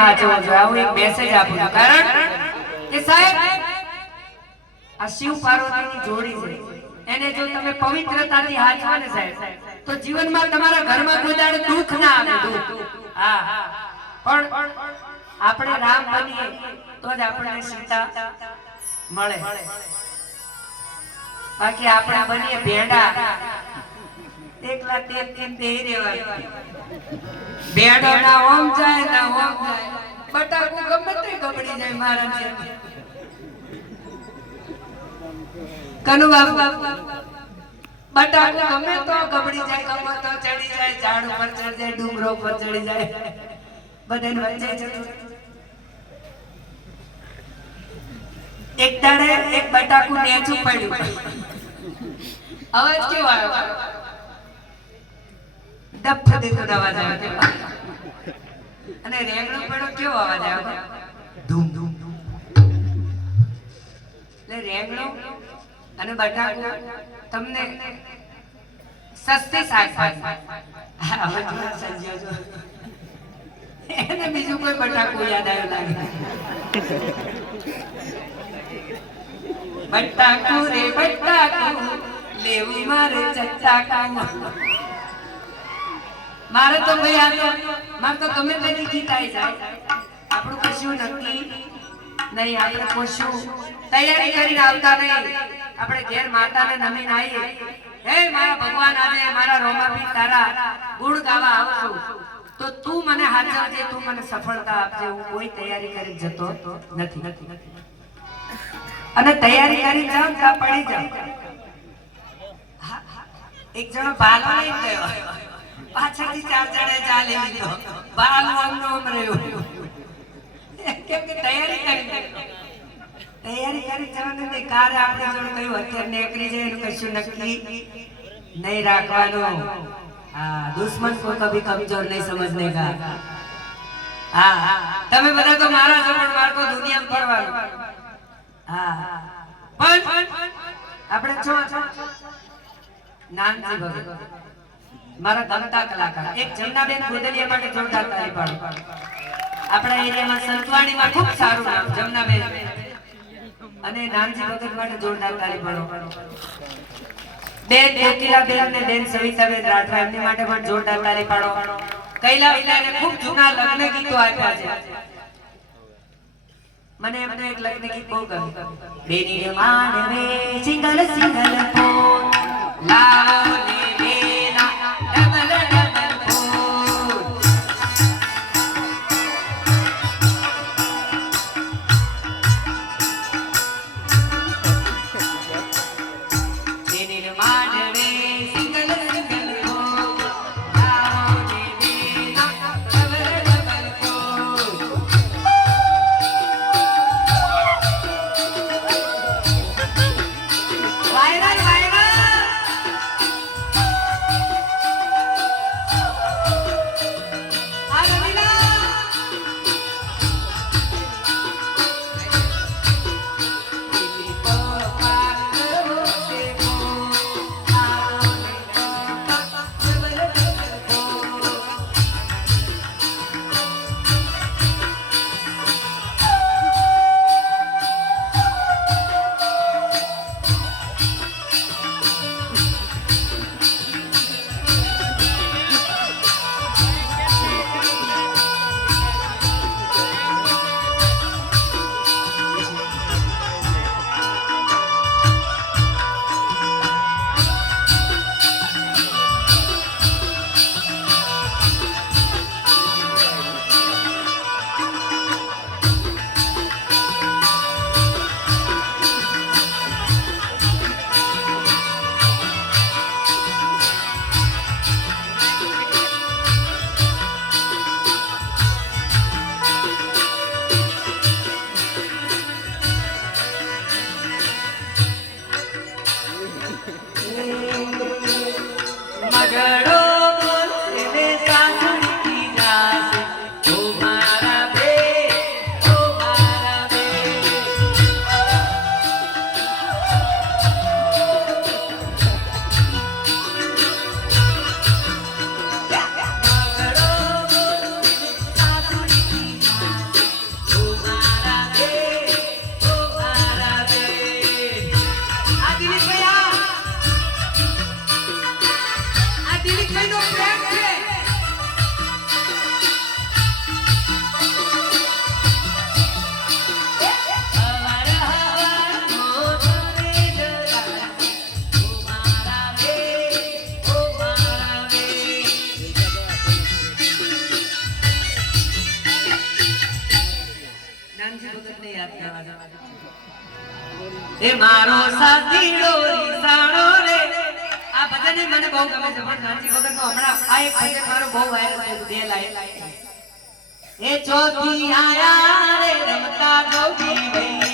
હાચવો જોઈએ. હું એક મેસેજ આપું છું, કારણ કે સાહેબ આ શિવ પાર્વતીની જોડી છે, એને જો તમે પવિત્રતાથી હાચવો ને સાહેબ, તો જીવનમાં તમારા ઘરમાં કોઈ દાડે દુઃખ ના આવે. દુઃખ હા, પણ આપણે રામ બનીએ તો જ આપણને સીતા મળે. બાકી આપણે બનીએ ભેંડા, એકલા તેલ તેલ બેહી રહેવાનું. ભેંડો ના ઓમ જાય ના ઓમ જાય, બટાકું ગમે તે ગબડી જાય મારા છે. કનુ બાબુ બટાકું ગમે તો ગબડી જાય, ગમે તો ચડી જાય, ઝાડ ઉપર ચડી જાય, ડુંગરો ઉપર ચડી જાય, બધાને વચ્ચે જતું. એક દાડે એક બટાકું નેચું પડ્યું. અવાજ કેવો આવ્યો? ડફ દેતો અવાજ આવ્યો. અને રેંગણો પડ્યો કેવો અવાજ આવ્યો? ધૂમ ધૂમ ધૂમ. એટલે રેંગણો અને બટાકું તમને સસ્તી શાકભાજી, એને બીજું કોઈ બટાકું યાદ આવ્યું લાગે. બટાકું રે બટાકું લેવું મારે ચટાકું. મારે તો ભાઈ મારે તો ગમે તેની ગીત આવી જાય, આપણું કશું નક્કી નહીં. આપણે કશું તૈયારી કરીને આવતા નહીં. આપણે ઘેર માતાને નમીને આવીએ, હે મારા ભગવાન આજે મારા રોમાપી તારા ગુણ ગાવા આવું છું, તો તું મને હાચવજે, તું મને સફળતા આપજે. હું કોઈ તૈયારી કરી જતો નથી. અને તૈયારી કરી જાવ ત્યાં પડી જાવ. એક જણો ભાલો લઈને ગયો, પાછળથી 4 જણે ચાલી લીધો, ભાલો આમનો આમ રહ્યો. કેમ કે તૈયારી કરી જવાનું નથી. કારે આપણે જોડે કહ્યું અત્યારે નીકળી જાય, એનું કશું નક્કી નહીં રાખવાનું. હા, દુશ્મન કો કભી કમજોર નહીં સમજને કા. હા, તમે બધા તો મારા છો, પણ મારે તો દુનિયામાં ફરવાનું. હા, પણ આપણે છો નાનજી ભગત, મારા ગમતા કલાકાર. એક જમનાબેન ગોદલિયા માટે જોરદાર તાળી પાડો. આપણા એરિયામાં સંતવાણીમાં ખૂબ સારું નામ જમનાબેન, અને નાનજી ભગત માટે જોરદાર તાળી પાડો. બેન કોકિલાબેન ને બેન સવિતાબેન રાઠવા, એમની માટે પણ જોરદાર તાળી પાડો. કૈલા વિલાને ખૂબ જૂના લગ્ન ગીતો આપ્યા છે. મને એમનો એક લગ્ન ગીત બહુ ગમ્યું. બેની માનવે સિંગલ સિંગલ ફોન લાવો ને બેના ડબલ ડબલ ફોન. બેની માનવે સિંગલ સિંગલ ફોન લાવો ને બેના double double phone. Viral viral Nanji ભગતને યાદ કરવા જવા. એ મારો સાથીડો રીસાણો રે. આ ભજન મને બહુ ગમે છે પણ નાનજી ભગતનો હમણાં આ એક ભજન મારો બહુ વાયરલ થયું બે લાઈન. એ ચોથી આયા રે રમતા જોગી